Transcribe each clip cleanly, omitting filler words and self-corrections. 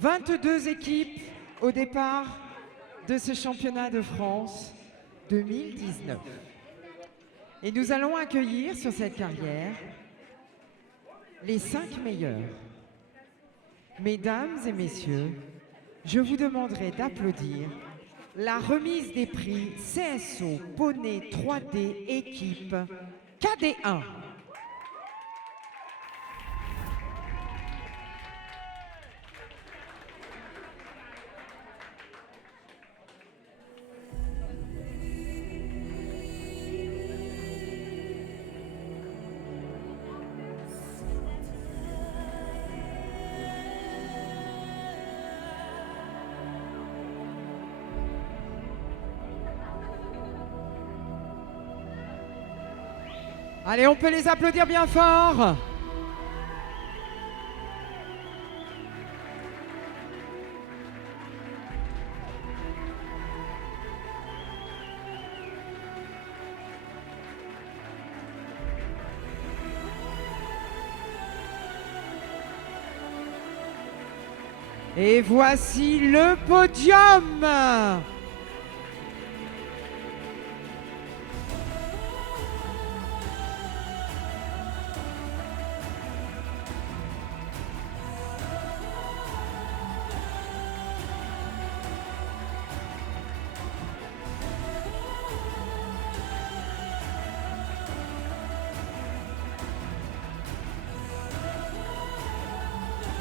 22 équipes au départ de ce championnat de France 2019. Et nous allons accueillir sur cette carrière les 5 meilleurs. Mesdames et messieurs, je vous demanderai d'applaudir la remise des prix CSO Poney 3D équipe KD1. Allez, on peut les applaudir bien fort. Et voici le podium.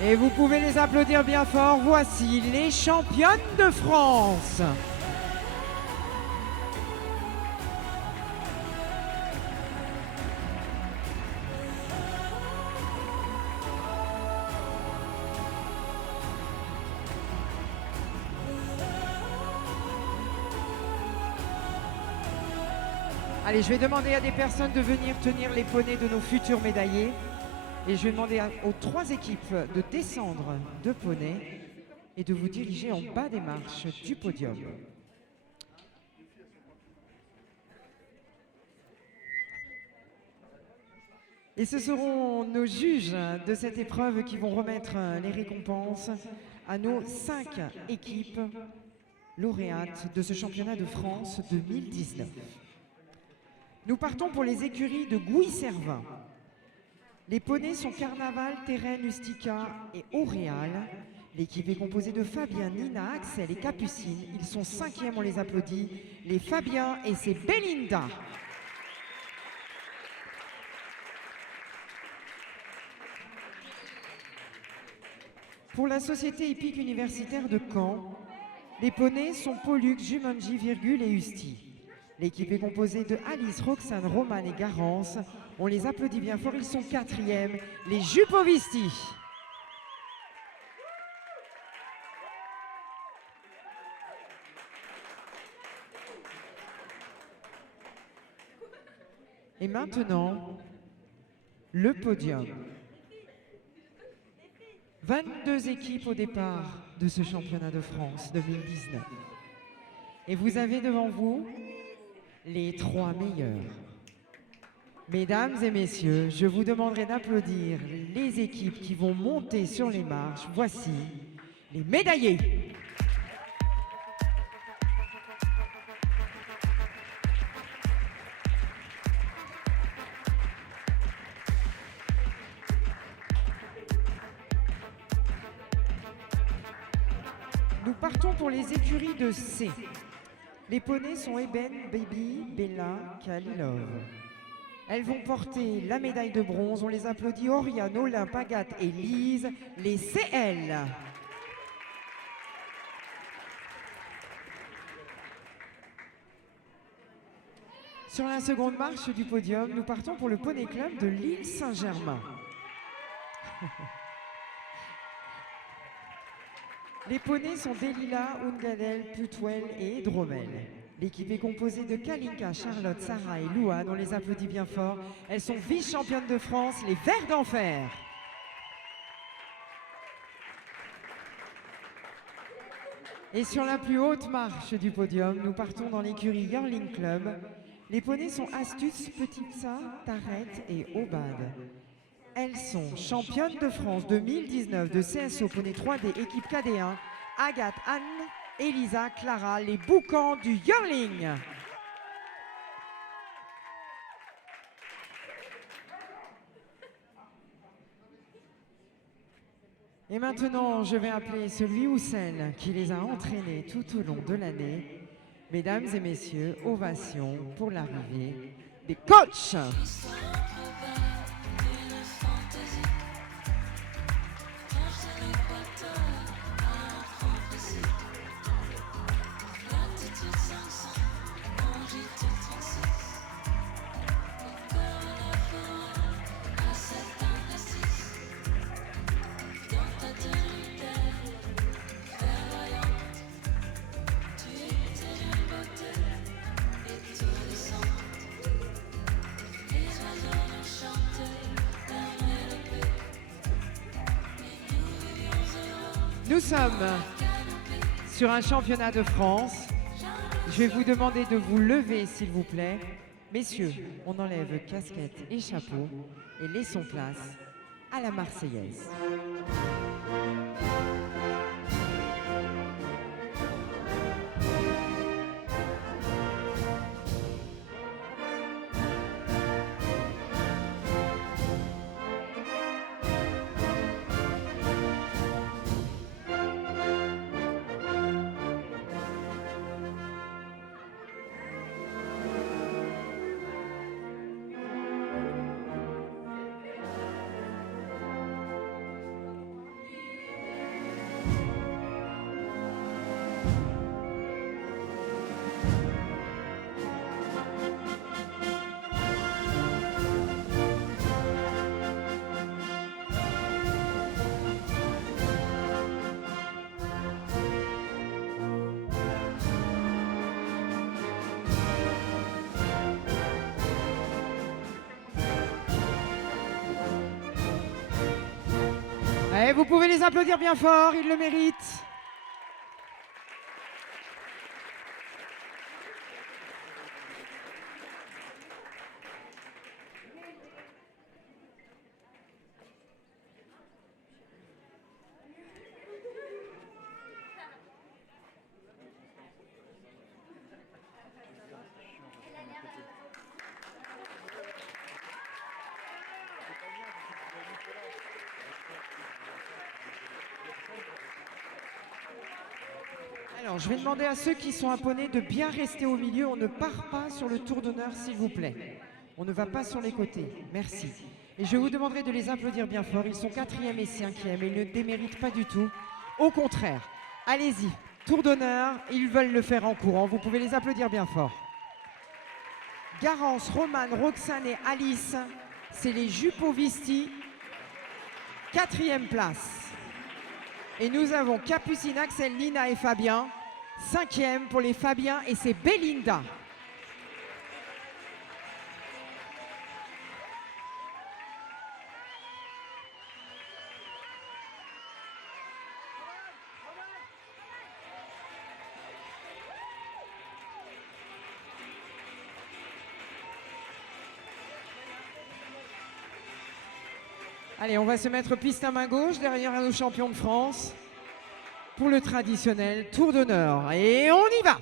Et vous pouvez les applaudir bien fort. Voici les championnes de France. Allez, je vais demander à des personnes de venir tenir les poneys de nos futurs médaillés. Et je vais demander aux 3 équipes de descendre de poney et de vous diriger en bas des marches du podium. Et ce seront nos juges de cette épreuve qui vont remettre les récompenses à nos 5 équipes lauréates de ce championnat de France 2019. Nous partons pour les écuries de Gouy-Servin. Les poneys sont Carnaval, Terraine, Ustica et Auréal. L'équipe est composée de Fabien, Nina, Axel et Capucine. Ils sont 5e, on les applaudit. Les Fabiens et c'est Belinda. Pour la Société hippique universitaire de Caen, les poneys sont Pollux, Jumanji, Virgule et Usti. L'équipe est composée de Alice, Roxane, Romane et Garance. On les applaudit bien fort, ils sont 4e, les Jupovisti. Et maintenant, le podium. 22 équipes au départ de ce championnat de France 2019. Et vous avez devant vous les 3 meilleurs. Mesdames et messieurs, je vous demanderai d'applaudir les équipes qui vont monter sur les marches. Voici les médaillés. Nous partons pour les écuries de C. Les poneys sont Eben, Baby, Bella, Kalilov. Elles vont porter la médaille de bronze. On les applaudit Oriane, Olympe, Agathe et Lise, les CL. Sur la seconde marche du podium, nous partons pour le Poney Club de l'île Saint-Germain. Les poneys sont Delila, Ungadel, Putwell et Hydromel. L'équipe est composée de Kalinka, Charlotte, Sarah et Louane. On les applaudit bien fort. Elles sont vice-championnes de France, les Verts d'Enfer. Et sur la plus haute marche du podium, nous partons dans l'écurie Yearling Club. Les poneys sont Astuce, Petitsa, Tarette et Obad. Elles sont championnes de France 2019 de CSO Poney 3D équipe KD1, Agathe, Anne, Elisa, Clara, les boucans du Yearling. Et maintenant, je vais appeler celui ou celle qui les a entraînés tout au long de l'année. Mesdames et messieurs, ovation pour l'arrivée des coachs. Nous sommes sur un championnat de France. Je vais vous demander de vous lever, s'il vous plaît. Messieurs, on enlève casquette et chapeau et laissons place à la Marseillaise. Et vous pouvez les applaudir bien fort, ils le méritent. Alors, je vais demander à ceux qui sont abonnés de bien rester au milieu. On ne part pas sur le tour d'honneur, s'il vous plaît. On ne va pas sur les côtés. Merci. Et je vous demanderai de les applaudir bien fort. Ils sont 4e et 5e et ils ne déméritent pas du tout. Au contraire, allez-y. Tour d'honneur, ils veulent le faire en courant. Vous pouvez les applaudir bien fort. Garance, Romane, Roxane et Alice, c'est les Jupovisti. 4e place. Et nous avons Capucine, Axel, Nina et Fabien. 5e pour les Fabiens et c'est Belinda. Allez, on va se mettre piste à main gauche derrière nos champions de France pour le traditionnel tour d'honneur. Et on y va!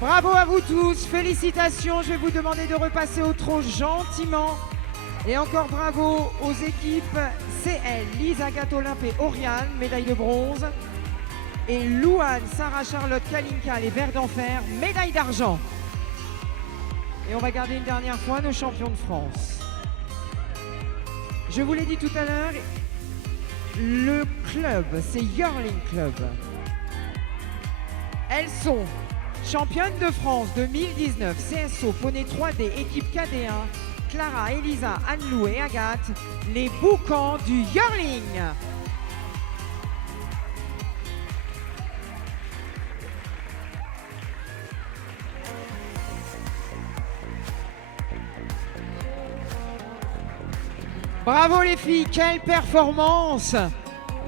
Bravo à vous tous, félicitations, je vais vous demander de repasser au trot gentiment. Et encore bravo aux équipes CL, Lisa, Agathe, Olympe et Oriane, médaille de bronze. Et Louane, Sarah, Charlotte, Kalinka, les Verts d'Enfer, médaille d'argent. Et on va garder une dernière fois nos champions de France. Je vous l'ai dit tout à l'heure, le club, c'est Yearling Club. Elles sont championnes de France 2019, CSO, Poney 3D, équipe KD1, Clara, Elisa, Anne-Lou et Agathe, les boucans du Yearling. Bravo les filles, quelle performance!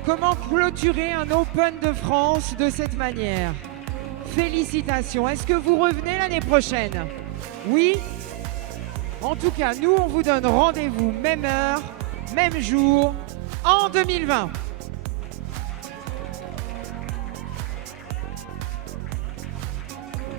Comment clôturer un Open de France de cette manière? Félicitations. Est-ce que vous revenez l'année prochaine? Oui? En tout cas, nous, on vous donne rendez-vous même heure, même jour, en 2020.